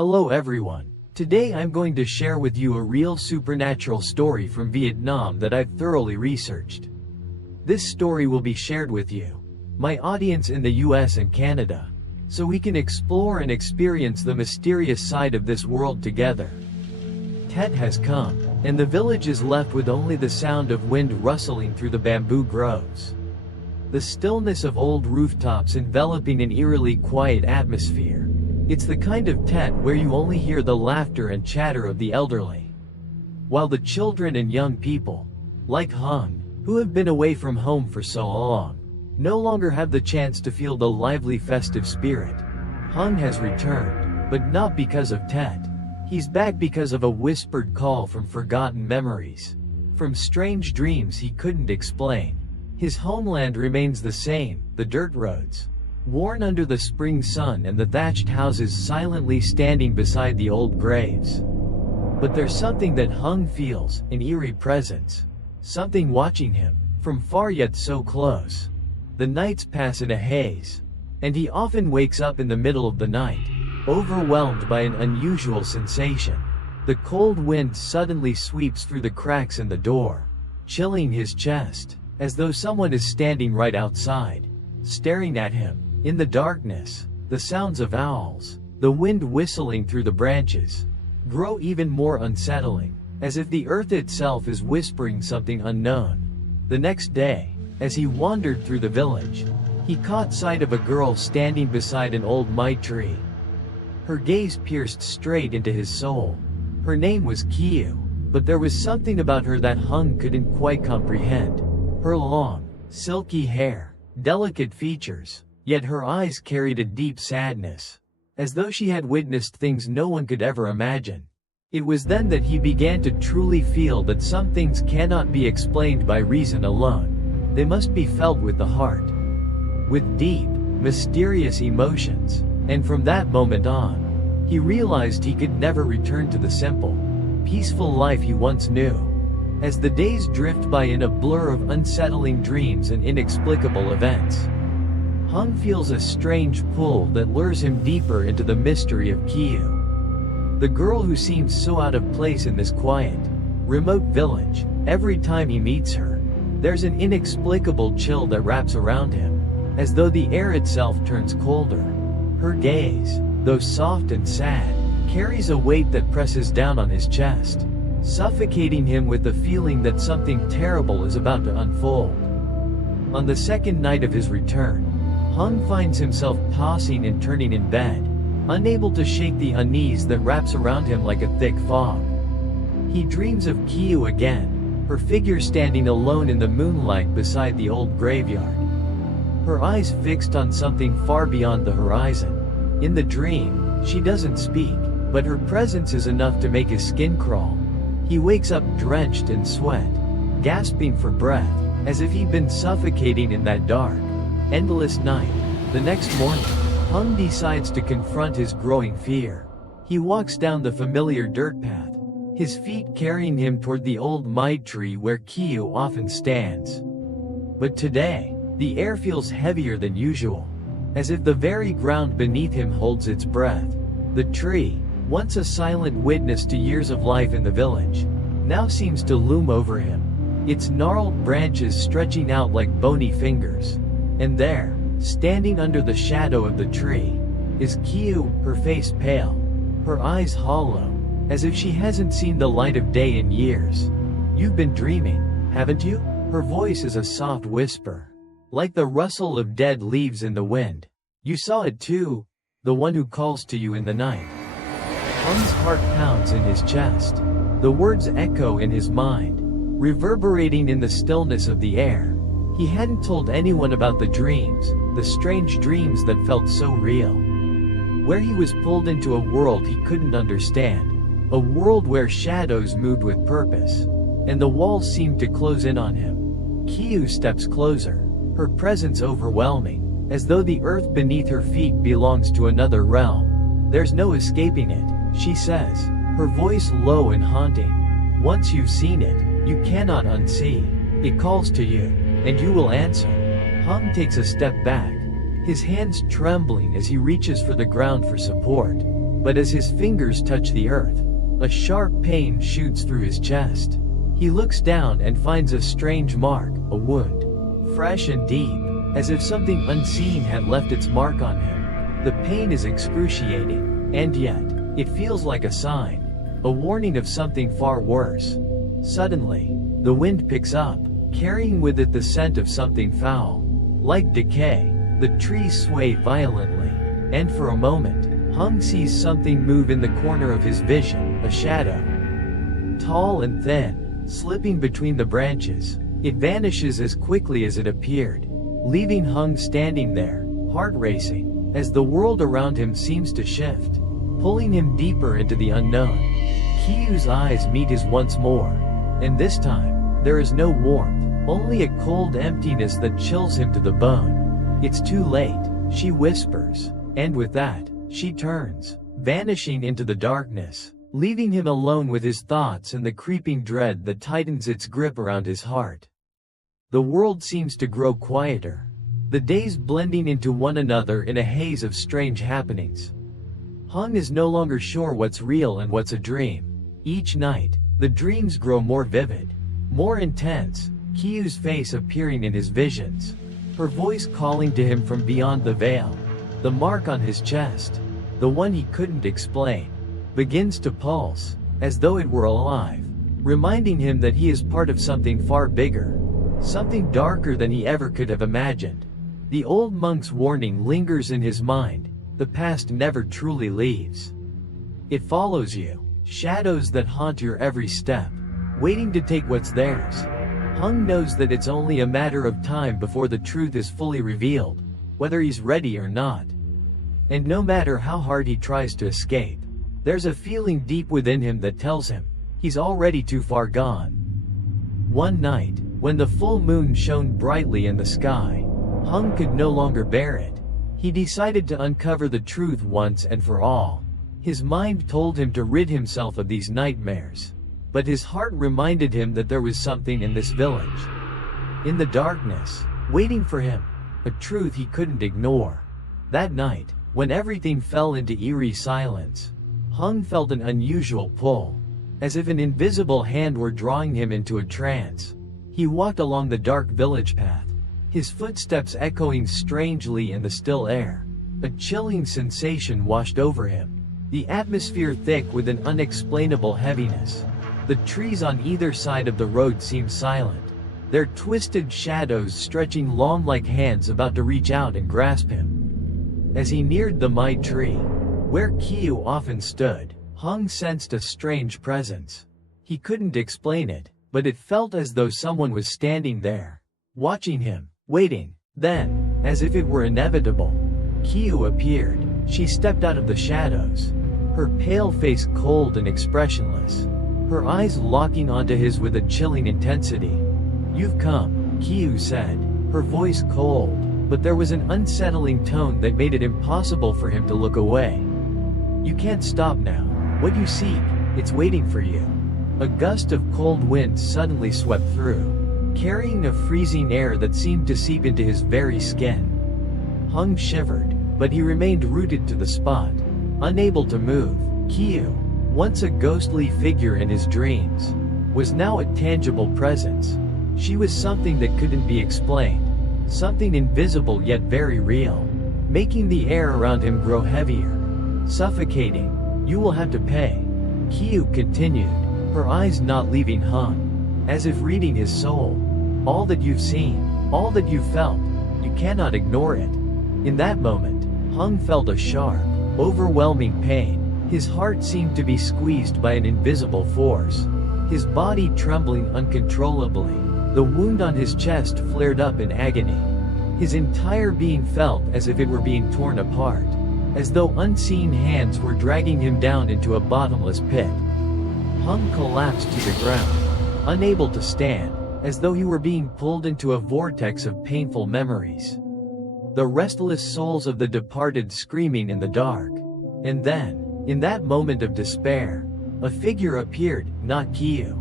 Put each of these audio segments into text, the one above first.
Hello everyone. Today I'm going to share with you a real supernatural story from Vietnam that I've thoroughly researched. This story will be shared with you, my audience in the US and Canada, so we can explore and experience the mysterious side of this world together. Tet has come, and the village is left with only the sound of wind rustling through the bamboo groves. The stillness of old rooftops enveloping an eerily quiet atmosphere. It's the kind of Tet where you only hear the laughter and chatter of the elderly, while the children and young people, like Hung, who have been away from home for so long, no longer have the chance to feel the lively festive spirit. Hung has returned, but not because of Tet. He's back because of a whispered call from forgotten memories, from strange dreams he couldn't explain. His homeland remains the same, the dirt roads, worn under the spring sun, and the thatched houses silently standing beside the old graves. But there's something that Hung feels, an eerie presence, something watching him, from far yet so close. The nights pass in a haze, and he often wakes up in the middle of the night, overwhelmed by an unusual sensation. The cold wind suddenly sweeps through the cracks in the door, chilling his chest, as though someone is standing right outside, staring at him. In the darkness, the sounds of owls, the wind whistling through the branches, grow even more unsettling, as if the earth itself is whispering something unknown. The next day, as he wandered through the village, he caught sight of a girl standing beside an old mai tree. Her gaze pierced straight into his soul. Her name was Kieu, but there was something about her that Hung couldn't quite comprehend. Her long, silky hair, delicate features, yet her eyes carried a deep sadness, as though she had witnessed things no one could ever imagine. It was then that he began to truly feel that some things cannot be explained by reason alone. They must be felt with the heart, with deep, mysterious emotions. And from that moment on, he realized he could never return to the simple, peaceful life he once knew. As the days drift by in a blur of unsettling dreams and inexplicable events, Hung feels a strange pull that lures him deeper into the mystery of Kieu, the girl who seems so out of place in this quiet, remote village. Every time he meets her, there's an inexplicable chill that wraps around him, as though the air itself turns colder. Her gaze, though soft and sad, carries a weight that presses down on his chest, suffocating him with the feeling that something terrible is about to unfold. On the second night of his return, Hung finds himself tossing and turning in bed, unable to shake the unease that wraps around him like a thick fog. He dreams of Kieu again, her figure standing alone in the moonlight beside the old graveyard, her eyes fixed on something far beyond the horizon. In the dream, she doesn't speak, but her presence is enough to make his skin crawl. He wakes up drenched in sweat, gasping for breath, as if he'd been suffocating in that dark, endless night. The next morning, Hung decides to confront his growing fear. He walks down the familiar dirt path, his feet carrying him toward the old mai tree where Kieu often stands. But today, the air feels heavier than usual, as if the very ground beneath him holds its breath. The tree, once a silent witness to years of life in the village, now seems to loom over him, its gnarled branches stretching out like bony fingers. And there, standing under the shadow of the tree, is Kieu, her face pale, her eyes hollow, as if she hasn't seen the light of day in years. "You've been dreaming, haven't you?" Her voice is a soft whisper, like the rustle of dead leaves in the wind. "You saw it too, the one who calls to you in the night." Hung's heart pounds in his chest. The words echo in his mind, reverberating in the stillness of the air. He hadn't told anyone about the dreams, the strange dreams that felt so real, where he was pulled into a world he couldn't understand, a world where shadows moved with purpose, and the walls seemed to close in on him. Kieu steps closer, her presence overwhelming, as though the earth beneath her feet belongs to another realm. "There's no escaping it," she says, her voice low and haunting. "Once you've seen it, you cannot unsee. It calls to you, and you will answer." Hung takes a step back, his hands trembling as he reaches for the ground for support. But as his fingers touch the earth, a sharp pain shoots through his chest. He looks down and finds a strange mark, a wound. Fresh and deep, as if something unseen had left its mark on him. The pain is excruciating, and yet, it feels like a sign. A warning of something far worse. Suddenly, the wind picks up, carrying with it the scent of something foul. Like decay, the trees sway violently, and for a moment, Hung sees something move in the corner of his vision, a shadow. Tall and thin, slipping between the branches, it vanishes as quickly as it appeared, leaving Hung standing there, heart racing, as the world around him seems to shift, pulling him deeper into the unknown. Kiyu's eyes meet his once more, and this time, there is no warmth, only a cold emptiness that chills him to the bone. It's too late, she whispers, and with that, she turns, vanishing into the darkness, leaving him alone with his thoughts and the creeping dread that tightens its grip around his heart. The world seems to grow quieter, the days blending into one another in a haze of strange happenings. Hung is no longer sure what's real and what's a dream. Each night, the dreams grow more vivid, more intense, Kiyu's face appearing in his visions, her voice calling to him from beyond the veil. The mark on his chest, the one he couldn't explain, begins to pulse, as though it were alive, reminding him that he is part of something far bigger, something darker than he ever could have imagined. The old monk's warning lingers in his mind, the past never truly leaves. It follows you, shadows that haunt your every step, waiting to take what's theirs. Hung knows that it's only a matter of time before the truth is fully revealed, whether he's ready or not. And no matter how hard he tries to escape, there's a feeling deep within him that tells him, he's already too far gone. One night, when the full moon shone brightly in the sky, Hung could no longer bear it. He decided to uncover the truth once and for all. His mind told him to rid himself of these nightmares. But his heart reminded him that there was something in this village. In the darkness, waiting for him, a truth he couldn't ignore. That night, when everything fell into eerie silence, Hung felt an unusual pull, as if an invisible hand were drawing him into a trance. He walked along the dark village path, his footsteps echoing strangely in the still air. A chilling sensation washed over him, the atmosphere thick with an unexplainable heaviness. The trees on either side of the road seemed silent, their twisted shadows stretching long like hands about to reach out and grasp him. As he neared the Mai tree, where Kiyu often stood, Hung sensed a strange presence. He couldn't explain it, but it felt as though someone was standing there, watching him, waiting. Then, as if it were inevitable, Kiyu appeared. She stepped out of the shadows, her pale face cold and expressionless, her eyes locking onto his with a chilling intensity. "You've come," Kiyu said, her voice cold, but there was an unsettling tone that made it impossible for him to look away. "You can't stop now. What you seek, it's waiting for you." A gust of cold wind suddenly swept through, carrying a freezing air that seemed to seep into his very skin. Hung shivered, but he remained rooted to the spot, unable to move. Kiyu, once a ghostly figure in his dreams, was now a tangible presence. She was something that couldn't be explained, something invisible yet very real, making the air around him grow heavier, suffocating. "You will have to pay," Kiyu continued, her eyes not leaving Hung, as if reading his soul. "All that you've seen, all that you've felt, you cannot ignore it." In that moment, Hung felt a sharp, overwhelming pain. His heart seemed to be squeezed by an invisible force, his body trembling uncontrollably. The wound on his chest flared up in agony. His entire being felt as if it were being torn apart, as though unseen hands were dragging him down into a bottomless pit. Hung collapsed to the ground, unable to stand, as though he were being pulled into a vortex of painful memories. The restless souls of the departed screaming in the dark. And then, in that moment of despair, a figure appeared, not Kiyu,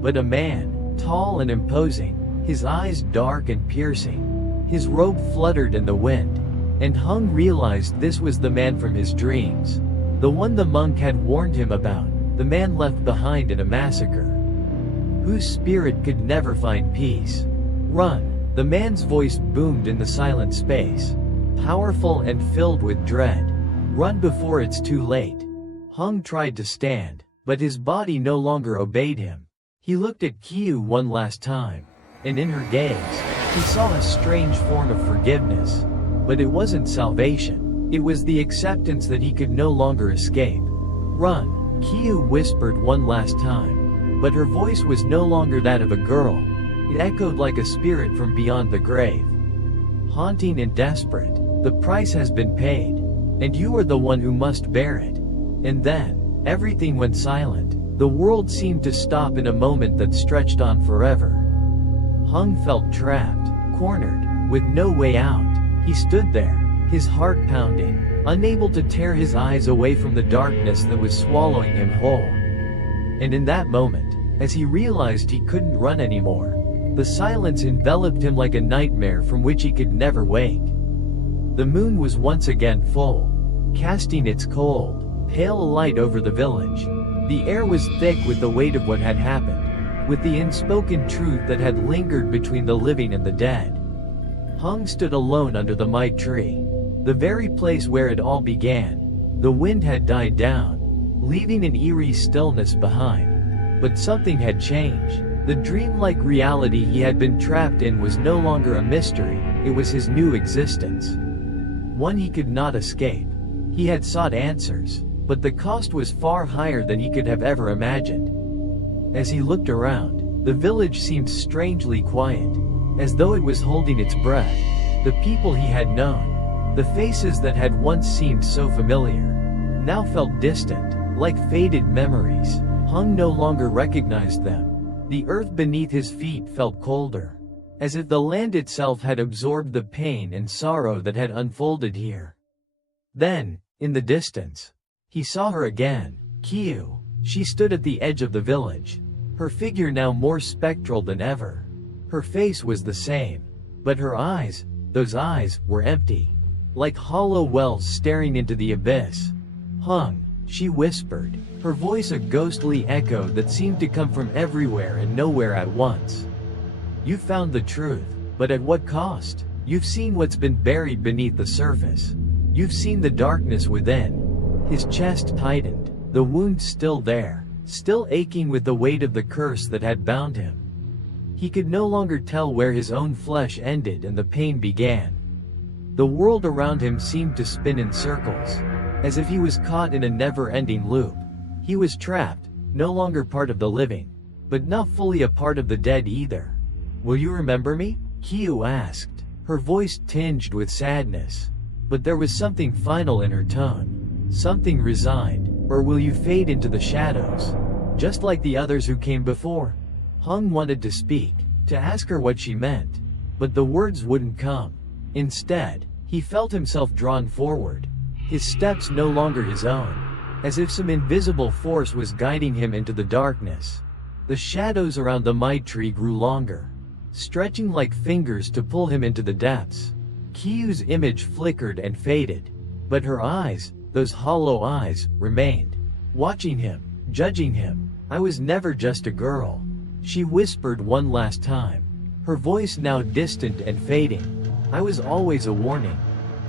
but a man, tall and imposing, his eyes dark and piercing. His robe fluttered in the wind, and Hung realized this was the man from his dreams. The one the monk had warned him about, the man left behind in a massacre, whose spirit could never find peace. Run! The man's voice boomed in the silent space, powerful and filled with dread. Run before it's too late. Hung tried to stand, but his body no longer obeyed him. He looked at Kyu one last time, and in her gaze, he saw a strange form of forgiveness. But it wasn't salvation. It was the acceptance that he could no longer escape. Run! Kyu whispered one last time, but her voice was no longer that of a girl. It echoed like a spirit from beyond the grave. Haunting and desperate, the price has been paid, and you are the one who must bear it. And then, everything went silent. The world seemed to stop in a moment that stretched on forever. Hung felt trapped, cornered, with no way out. He stood there, his heart pounding, unable to tear his eyes away from the darkness that was swallowing him whole. And in that moment, as he realized he couldn't run anymore, the silence enveloped him like a nightmare from which he could never wake. The moon was once again full, casting its cold, pale light over the village. The air was thick with the weight of what had happened, with the unspoken truth that had lingered between the living and the dead. Hung stood alone under the Mai tree, the very place where it all began. The wind had died down, leaving an eerie stillness behind. But something had changed. The dreamlike reality he had been trapped in was no longer a mystery, it was his new existence. One he could not escape. He had sought answers, but the cost was far higher than he could have ever imagined. As he looked around, the village seemed strangely quiet, as though it was holding its breath. The people he had known, the faces that had once seemed so familiar, now felt distant, like faded memories. Hung no longer recognized them. The earth beneath his feet felt colder, as if the land itself had absorbed the pain and sorrow that had unfolded here. Then, in the distance, he saw her again, Kyu. She stood at the edge of the village, her figure now more spectral than ever. Her face was the same, but her eyes, those eyes, were empty, like hollow wells staring into the abyss. Hung, she whispered, her voice a ghostly echo that seemed to come from everywhere and nowhere at once. You found the truth, but at what cost? You've seen what's been buried beneath the surface. You've seen the darkness within. His chest tightened, the wound still there, still aching with the weight of the curse that had bound him. He could no longer tell where his own flesh ended and the pain began. The world around him seemed to spin in circles, as if he was caught in a never-ending loop. He was trapped, no longer part of the living, but not fully a part of the dead either. Will you remember me? Kyu asked, her voice tinged with sadness. But there was something final in her tone, something resigned. Or will you fade into the shadows, just like the others who came before? Hung wanted to speak, to ask her what she meant, but the words wouldn't come. Instead, he felt himself drawn forward, his steps no longer his own, as if some invisible force was guiding him into the darkness. The shadows around the Mai tree grew longer, stretching like fingers to pull him into the depths. Kyu's image flickered and faded, but her eyes, those hollow eyes, remained, watching him, judging him. I was never just a girl, she whispered one last time, her voice now distant and fading. I was always a warning.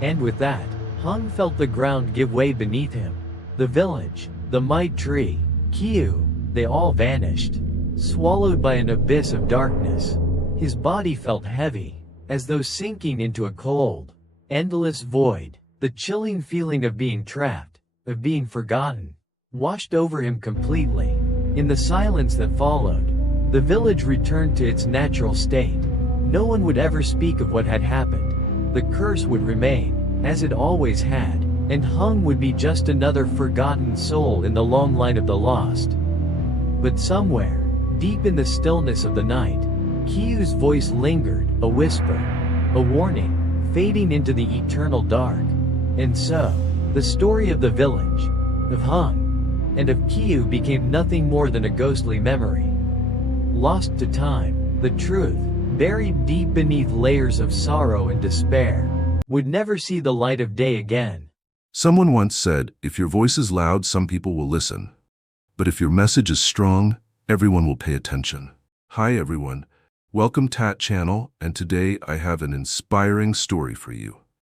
And with that, Hung felt the ground give way beneath him. The village, the Mai tree, Kyu, they all vanished, swallowed by an abyss of darkness. His body felt heavy, as though sinking into a cold, endless void. The chilling feeling of being trapped, of being forgotten, washed over him completely. In the silence that followed, the village returned to its natural state. No one would ever speak of what had happened. The curse would remain, as it always had, and Hung would be just another forgotten soul in the long line of the lost. But somewhere, deep in the stillness of the night, Kyu's voice lingered, a whisper, a warning, fading into the eternal dark. And so, the story of the village, of Hung, and of Kyu became nothing more than a ghostly memory. Lost to time, the truth, buried deep beneath layers of sorrow and despair, would never see the light of day again. Someone once said, if your voice is loud, some people will listen. But if your message is strong, everyone will pay attention. Hi everyone, welcome Tat Channel, and today I have an inspiring story for you.